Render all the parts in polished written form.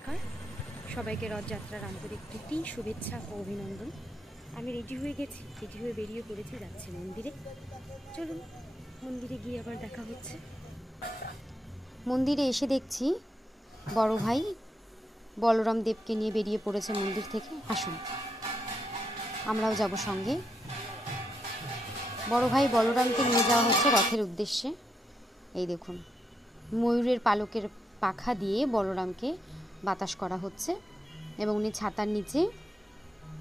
নমস্কার, সবাইকে রথযাত্রার আন্তরিক প্রীতি, শুভেচ্ছা ও অভিনন্দন। আমি রেডি হয়ে গেছি, রেডি হয়ে বেরিয়ে পড়েছি, যাচ্ছি মন্দিরে। চলুন মন্দিরে গিয়ে আবার দেখা হচ্ছে। মন্দিরে এসে দেখছি বড় ভাই বলরাম দেবকে নিয়ে বেরিয়ে পড়েছে মন্দির থেকে। আসুন আমরাও যাব সঙ্গে। বড় ভাই বলরামকে নিয়ে যাওয়া হচ্ছে রথের উদ্দেশ্যে। এই দেখুন, ময়ূরের পালকের পাখা দিয়ে বলরামকে বাতাস করা হচ্ছে এবং উনি ছাতার নিচে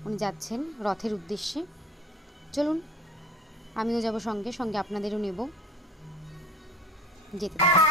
উনি যাচ্ছেন রথের উদ্দেশ্যে। চলুন আমিও যাব সঙ্গে সঙ্গে, আপনাদেরও নেব, যেতে থাকুন।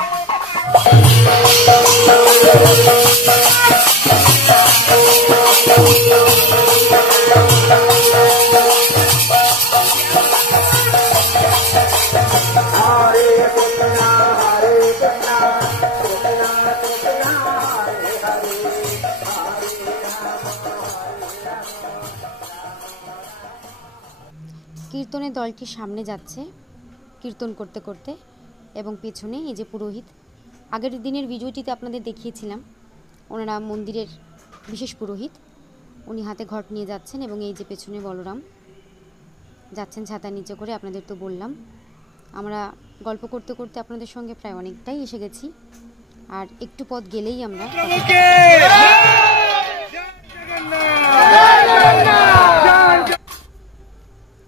কীর্তনের দলটি সামনে যাচ্ছে কীর্তন করতে করতে, এবং পেছনে এই যে পুরোহিত, আগের দিনের ভিডিওটিতে আপনাদের দেখিয়েছিলাম, ওনারা মন্দিরের বিশেষ পুরোহিত, উনি হাতে ঘট নিয়ে যাচ্ছেন এবং এই যে পেছনে বলরাম যাচ্ছেন ছাতার নিচে করে। আপনাদের তো বললাম, আমরা গল্প করতে করতে আপনাদের সঙ্গে প্রায় অনেকটাই এসে গেছি, আর একটু পথ গেলেই আমরা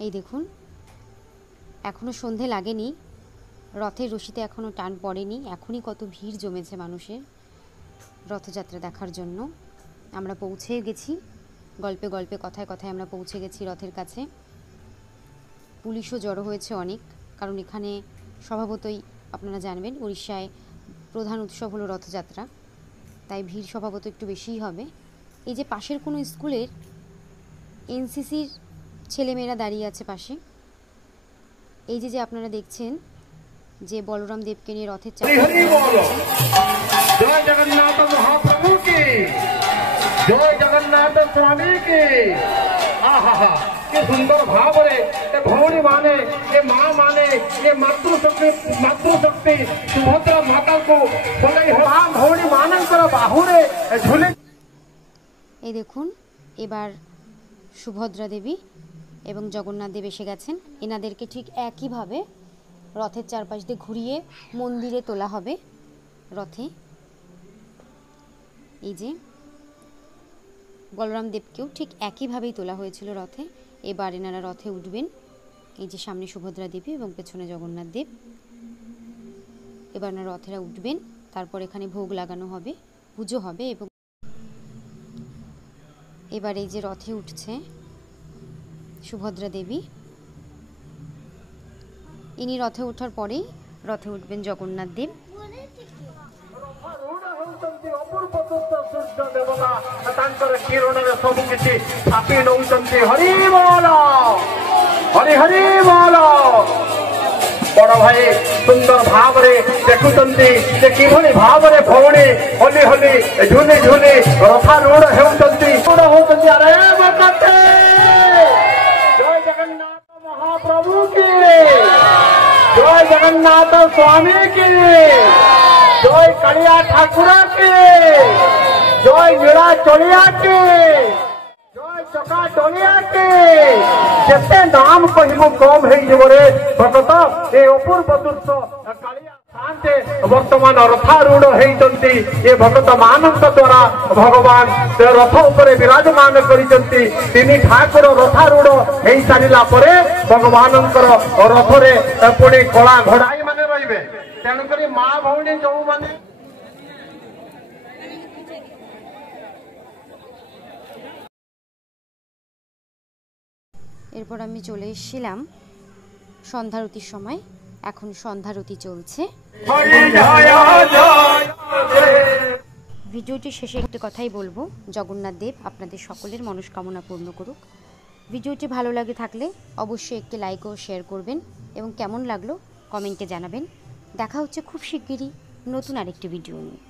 এই দেখুন, এখনো সন্ধে লাগেনি, রথের রশিতে এখনো টান পড়েনি, এখনই কত ভিড় জমেছে মানুষের রথযাত্রা দেখার জন্য। আমরা পৌঁছে গেছি, গল্পে গল্পে কথায় কথায় আমরা পৌঁছে গেছি রথের কাছে। পুলিশও জড়ো হয়েছে অনেক, কারণ এখানে স্বভাবতই আপনারা জানবেন উড়িষ্যায় প্রধান উৎসব হলো রথযাত্রা, তাই ভিড় স্বভাবত একটু বেশিই হবে। এই যে পাশের কোনো স্কুলের এনসিসির ছেলেমেয়েরা দাঁড়িয়ে আছে পাশে। এই যে আপনারা দেখছেন যে বলরাম দেবকে নিয়ে রথের চাকা। জয় জগন্নাথ মহাপ্রভু কি জয়, জগন্নাথ স্বামী কি। আহা কি সুন্দর ভাবে ভৌণী মানে মা মানে মাতৃশক্তি সুভদ্রা মাতাকে ভৌণী ମାନଙ୍କର বাহুরে ঝুলে। এই দেখুন, এবার সুভদ্রা দেবী এবং জগন্নাথ দেব এসে গেছেন। এনাদেরকে ঠিক একইভাবে রথের চারপাশ দিয়ে ঘুরিয়ে মন্দিরে তোলা হবে রথে। এই যে বলরাম দেবকেও ঠিক একইভাবেই তোলা হয়েছিল রথে। এবার এনারা রথে উঠবেন। এই যে সামনে সুভদ্রা দেবী এবং পেছনে জগন্নাথ দেব। এবার এনারা রথেরা উঠবেন, তারপর এখানে ভোগ লাগানো হবে, পুজো হবে। এবং এবার এই যে রথে উঠছে সুভদ্রা দেবী, ইনি রথে ওঠার পরেই রথে উঠবেন জগন্নাথ দেব। বড় ভাই সুন্দর ভাবে দেখুଛନ୍ତି যে কিভাবে ভাবে ভଉଣୀ ହୋଲି ହୋଲି ଝୁଲି ଝୁଲି ରଥାରୂଢ଼ ହେଉଛନ୍ତି। ଆରେ ବରକତେ ଜୟ ଜଗନ୍ନାଥ ମହାପ୍ରଭୁ କି ଜୟ, ଜଗନ୍ନାଥ ସ୍ୱାମୀ କି ଜୟ, କାଳିଆ ଠାକୁର କି ଜୟ, ନୀଳା ଚଳିଆ କି ଜୟ, ଚକା ଡଳିଆ କି। ଯେତେ ନାମ କହିବୁ କମ ହେଇଯିବ ରେ ଭଗତ। ଏ ଅପୂର୍ବ ଦୃଶ୍ୟ କାଳିଆ ଥାନ୍ତେ ବର୍ତ୍ତମାନ ରଥାରୂଢ଼ ହେଇଛନ୍ତି। ଏ ଭଗତ ମାନଙ୍କ ଦ୍ୱାରା ଭଗବାନ ରଥ ଉପରେ ବିରାଜମାନ କରିଛନ୍ତି। ତିନି ଠାକୁର ରଥାରୂଢ଼ ହେଇ ସାରିଲା ପରେ ଭଗବାନଙ୍କର ରଥରେ ପୁଣି କଳା ଘୋଡାଇ ମାନେ ରହିବେ। ତେଣୁକରି ମା ଭଉଣୀ ଯୋଉମାନେ এরপর আমি চলে এসেছিলাম সন্ধ্যারতির সময়। এখন সন্ধ্যারতি চলছে। ভিডিওটি শেষে একটি কথাই বলবো, জগন্নাথ দেব আপনাদের সকলের মনস্কামনা পূর্ণ করুক। ভিডিওটি ভালো লাগে থাকলে অবশ্যই একটি লাইক ও শেয়ার করবেন এবং কেমন লাগলো কমেন্টে জানাবেন। দেখা হচ্ছে খুব শিগগিরই নতুন আরেকটি ভিডিও নিয়ে।